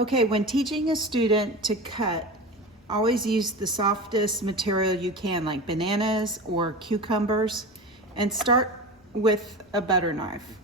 Okay, when teaching a student to cut, always use the softest material you can, like bananas or cucumbers, and start with a butter knife.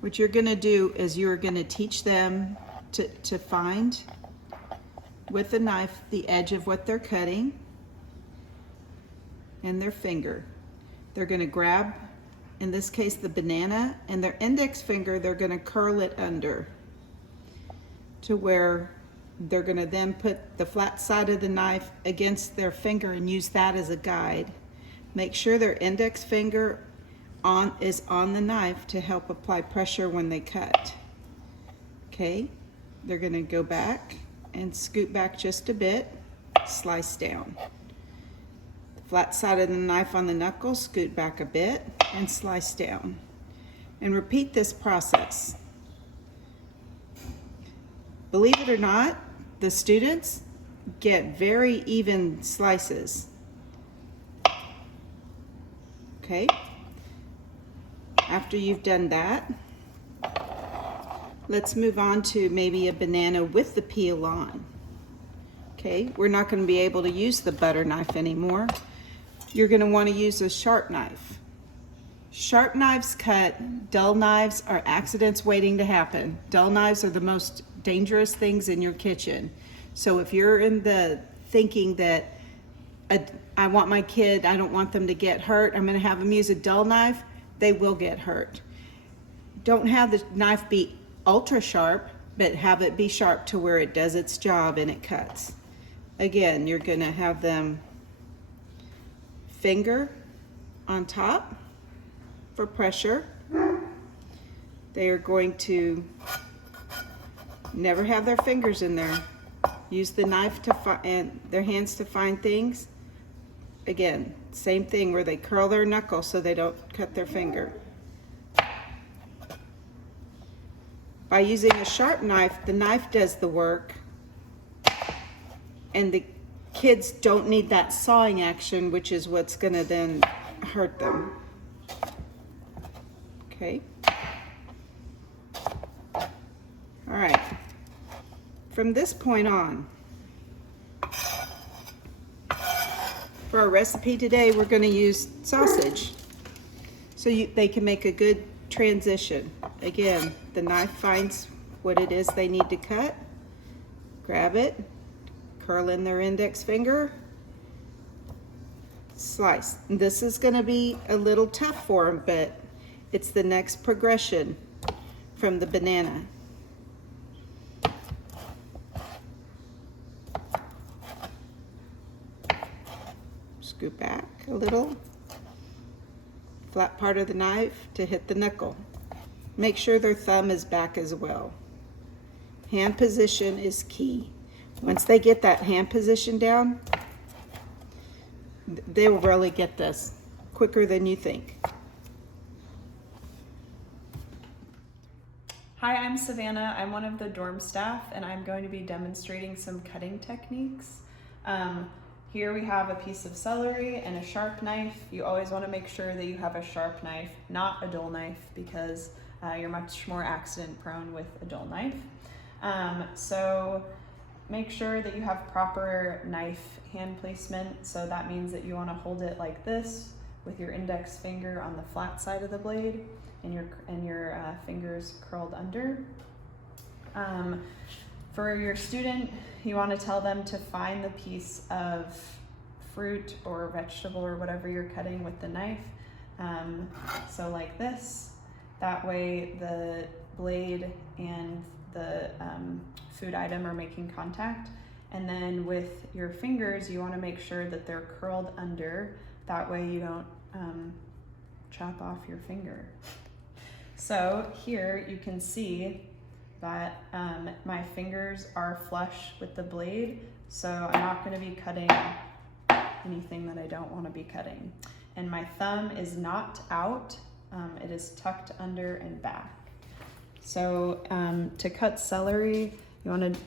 What you're gonna do is you're gonna teach them to find with the knife the edge of what they're cutting and their finger. They're gonna grab, in this case, the banana, and their index finger, they're gonna curl it under to where they're gonna then put the flat side of the knife against their finger and use that as a guide. Make sure their index finger is on the knife to help apply pressure when they cut. Okay, they're gonna go back and scoot back just a bit, slice down. The flat side of the knife on the knuckle, scoot back a bit and slice down. And repeat this process. Believe it or not, the students get very even slices. Okay? After you've done that, let's move on to maybe a banana with the peel on. Okay, we're not going to be able to use the butter knife anymore. You're going to want to use a sharp knife. Sharp knives cut, dull knives are accidents waiting to happen. Dull knives are the most dangerous things in your kitchen. So if you're in the thinking that I want my kid, I don't want them to get hurt, I'm going to have them use a dull knife, they will get hurt. Don't have the knife be ultra sharp, but have it be sharp to where it does its job and it cuts. Again, you're going to have them finger on top for pressure. They are going to never have their fingers in there. Use the knife and their hands to find things. Again, same thing where they curl their knuckle so they don't cut their finger. By using a sharp knife, the knife does the work, and the kids don't need that sawing action, which is what's going to then hurt them. Okay. All right. From this point on, for our recipe today, we're going to use sausage, so they can make a good transition. Again, the knife finds what it is they need to cut, grab it, curl in their index finger, slice. This is going to be a little tough for them, but it's the next progression from the banana. Scoot back a little, flat part of the knife to hit the knuckle. Make sure their thumb is back as well. Hand position is key. Once they get that hand position down, they will really get this quicker than you think. Hi, I'm Savannah. I'm one of the dorm staff, and I'm going to be demonstrating some cutting techniques. Here we have a piece of celery and a sharp knife. You always want to make sure that you have a sharp knife, not a dull knife, because you're much more accident prone with a dull knife. So make sure that you have proper knife hand placement. So that means that you want to hold it like this with your index finger on the flat side of the blade and your fingers curled under. For your student, you want to tell them to find the piece of fruit or vegetable or whatever you're cutting with the knife. So like this. That way the blade and the food item are making contact. And then with your fingers, you want to make sure that they're curled under. That way you don't chop off your finger. So here you can see that my fingers are flush with the blade, so I'm not going to be cutting anything that I don't want to be cutting. And my thumb is not out, it is tucked under and back. So to cut celery, you want to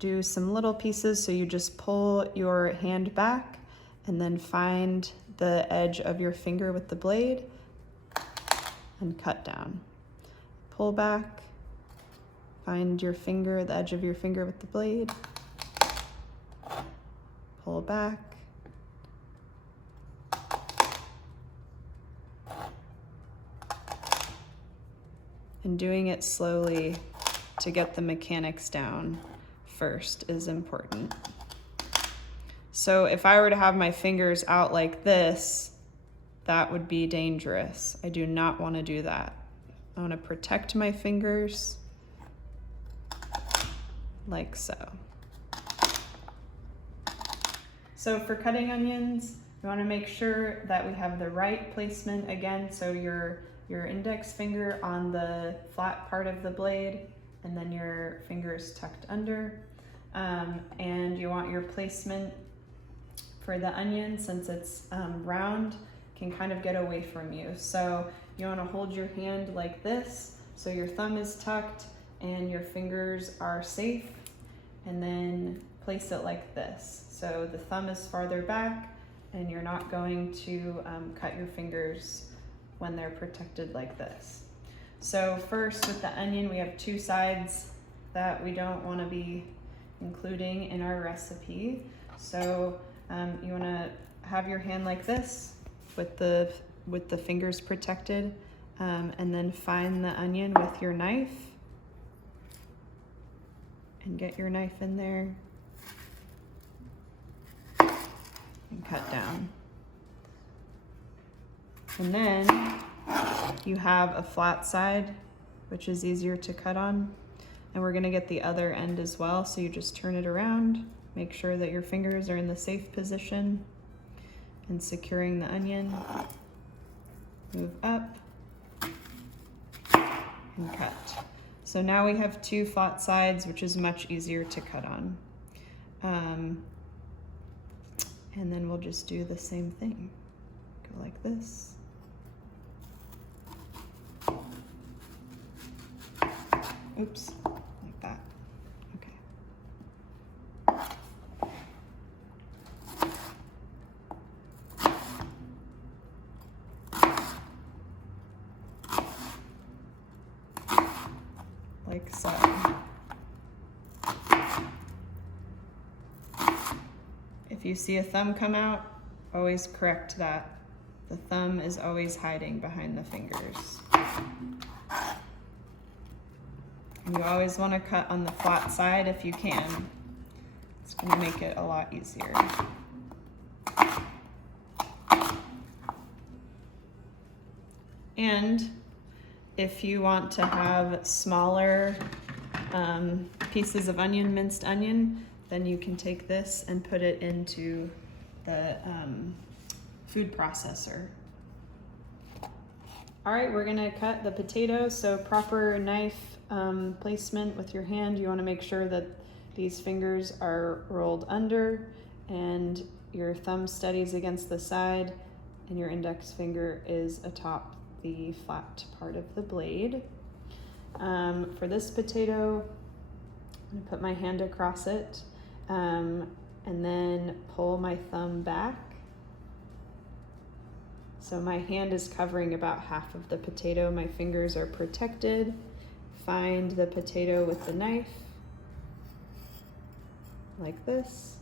do some little pieces, so you just pull your hand back and then find the edge of your finger with the blade and cut down. Pull back, Find your finger, the edge of your finger with the blade. Pull back. And doing it slowly to get the mechanics down first is important. So if I were to have my fingers out like this, that would be dangerous. I do not want to do that. I want to protect my fingers like so. So for cutting onions, you want to make sure that we have the right placement again. So your index finger on the flat part of the blade, and then your fingers tucked under. And you want your placement for the onion, since it's round, can kind of get away from you. So you want to hold your hand like this, so your thumb is tucked and your fingers are safe, and then place it like this. So the thumb is farther back and you're not going to cut your fingers when they're protected like this. So first with the onion, we have two sides that we don't want to be including in our recipe. So you want to have your hand like this with the fingers protected, and then find the onion with your knife and get your knife in there and cut down. And then you have a flat side, which is easier to cut on. And we're gonna get the other end as well. So you just turn it around, make sure that your fingers are in the safe position and securing the onion. Move up and cut. So now we have two flat sides, which is much easier to cut on. And then we'll just do the same thing. Go like this. Oops, like that. Okay. Like so. If you see a thumb come out, always correct that. The thumb is always hiding behind the fingers. And you always want to cut on the flat side if you can. It's going to make it a lot easier. And if you want to have smaller pieces of onion, minced onion, then you can take this and put it into the food processor. All right, we're gonna cut the potatoes. So proper knife placement with your hand. You wanna make sure that these fingers are rolled under and your thumb steadies against the side and your index finger is atop the flat part of the blade. For this potato, I'm gonna put my hand across it and then pull my thumb back. So my hand is covering about half of the potato. My fingers are protected. Find the potato with the knife, like this.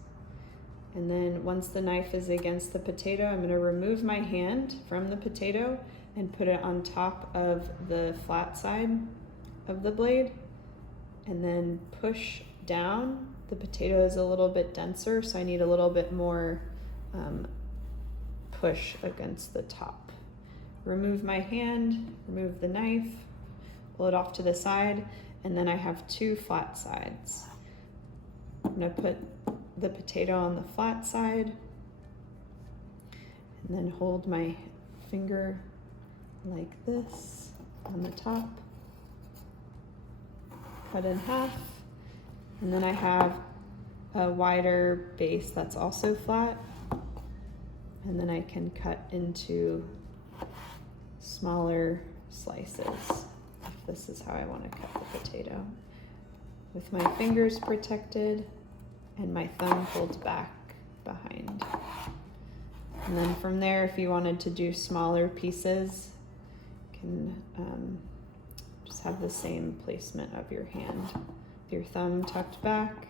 And then once the knife is against the potato, I'm gonna remove my hand from the potato and put it on top of the flat side of the blade and then push down. The potato is a little bit denser, so I need a little bit more push against the top. Remove my hand, remove the knife, pull it off to the side, and then I have two flat sides. I'm gonna put the potato on the flat side and then hold my finger like this on the top, cut in half, and then I have a wider base that's also flat, and then I can cut into smaller slices if this is how I want to cut the potato. With my fingers protected and my thumb pulled back behind. And then from there, if you wanted to do smaller pieces, you can just have the same placement of your hand. Your thumb tucked back,